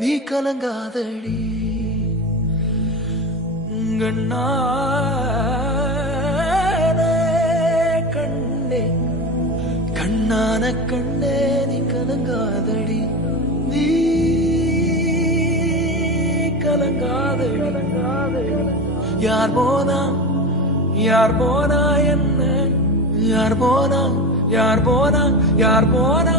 நீ கலங்காதடி கண்ணான கண்ணே கண்ணான கண்ணே நீ கலங்காதடி நீ கலங்காதடி யார் போனா என்ன யார் போனா யார் போனா யார் போனா